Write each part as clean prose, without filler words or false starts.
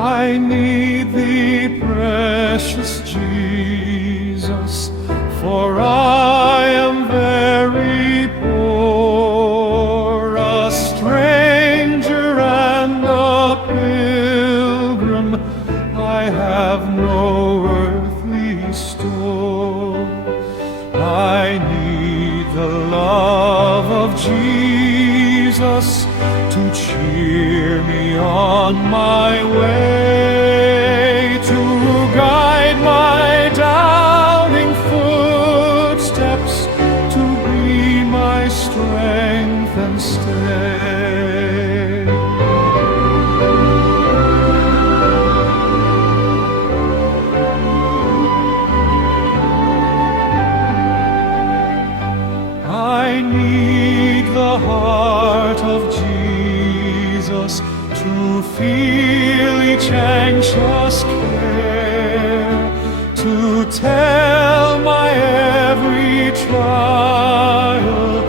I need thee, precious Jesus, for I am very poor, a stranger and a pilgrim. I have no earthly store. I need the love of Jesus to cheer me on my way, to guide my doubting footsteps, to be my strength and stay. I need the heart of Jesus to feel each anxious care, to tell my every trial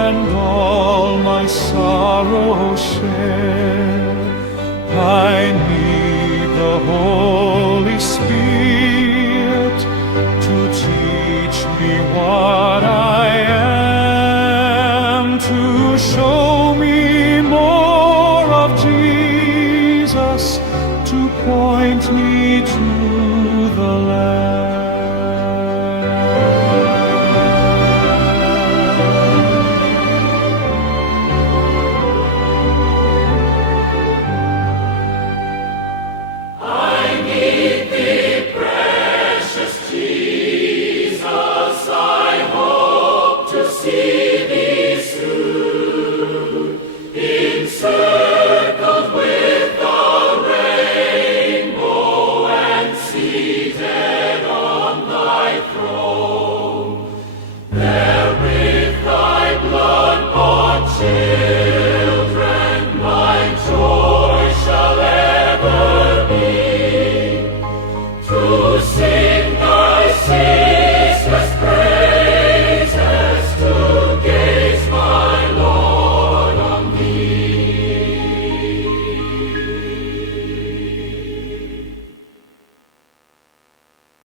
and all my sorrow share. I need the Holy Spirit to teach me what I am, to show me more of Jesus, to point me to the Lamb.